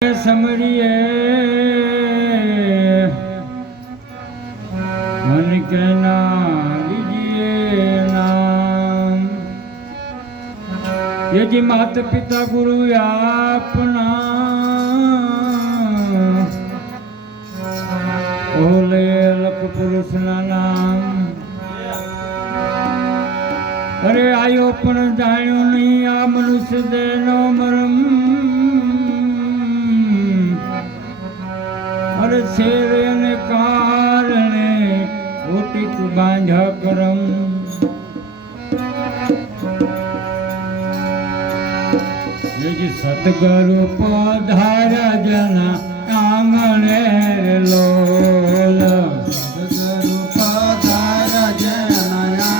समरिए मन के नाम लीजिए नाम। यदि माता पिता गुरु अपना ओले अलग पुरुष ना नाम। अरे आयो पण जाण्यो नहीं आ मनुष्य देनो मरम। अरे सेवे ने कारणे ओटिक बांधा करम। यदि सतगुरु पधारा जना आंगणे लोल। सतगुरु पधारा जना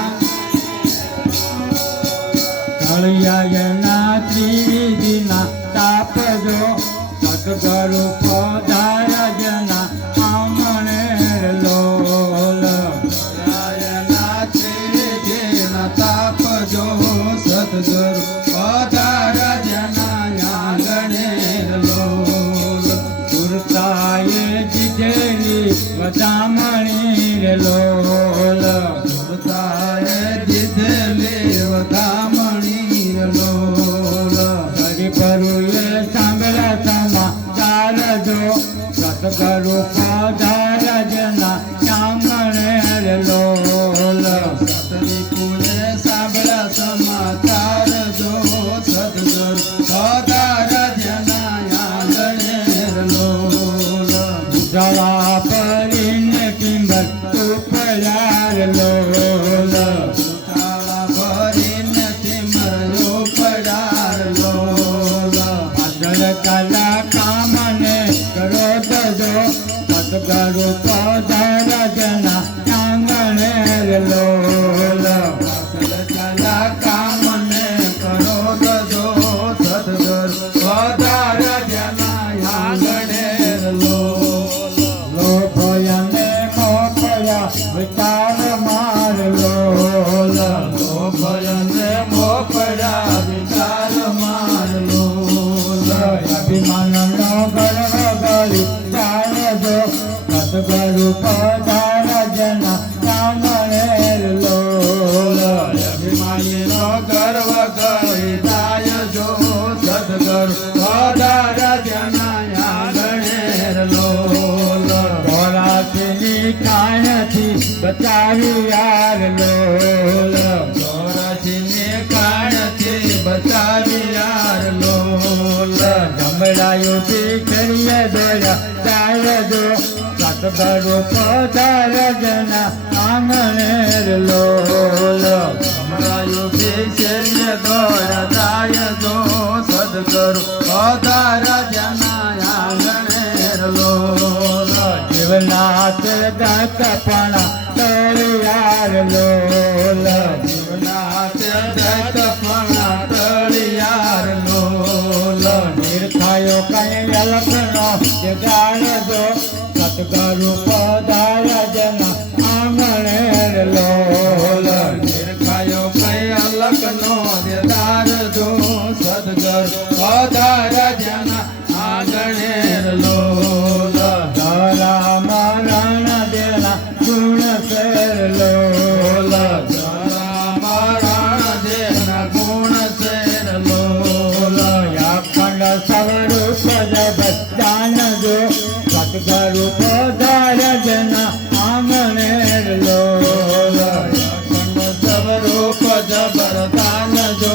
तळिया जना त्रिविधिना ताप जो। सतगुरु पधारा जना आंगणे लोल। ताप जो सतगुरु पधारा जना आंगणे लोल। सुरताए जिधेली वदामणी लोल। सुरताए जिधेली वदामणी लोल। हरिपरुए सांभला समाचार जो। सतगुरु पधारा जना आंगणे लोल। सतरिपुरे सांभला समाचार जो। सतगुरु पधारा जना आंगणे लोल। जवा परीने टिंबर उपयार लोल। काला भरीने टिंबर उपयार लोल। पातळ कला कामने करो जो। सतगुरु पधारा जना आंगणे लोल। कला कामने करो जो। सतगुरु पधारा जना आंगणे लोल। लोभयने मोपया विचार मार लोल। लोभयने मोपया विचार मार लोल। अभिमान नो गर्व गरी चार जो। सतगुरु पधारा जना आंगणे लोल। अभिमानी नो गर्व गरी जाय जो। सतगुरु पधारा जना आंगणे लोल। घोराથી કાણથી બચાવી યાર લોલ। ચોરાસીને કાણથી બચાવી યાર લોલ। જમરાયુથી કરીએ દોરા ચાર જો। સતગુરુ પધારા जना આંગણે લોલ। હમણાયું શેરને દોરા જાય જો। સદગુરુ પધારા जना આંગણે લોલ। જીવનાથ દત્તપણા તળિયાર લોલ। જીવનાથ દત્તપણા તળિયાર લોલ। નિર્ખાયો કઈ અલખનો જગાડ જો। સતગુરુ પધારા जना આંગણે લોલ। નિર્ખાયો કઈ અલકનો દેદાર જો। સદગુરુ પધારા जना આંગણે લોલ। ધરા મરણ દેના ગુણ શેર લોલ। જરા મરણ દેના ગુણ શેર લોલ। અખંડ સ્વરૂપ જગદાન જો। સતગુરુ પધારા जना આંગણે લોલ। અખંડ સ્વરૂપ જબરદાન જો।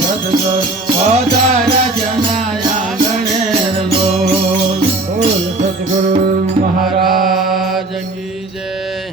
સદગુરુ પધારા जना આંગણે લોલ। બોલ સતગુરુ મહારાજ મહારાજ કી જય।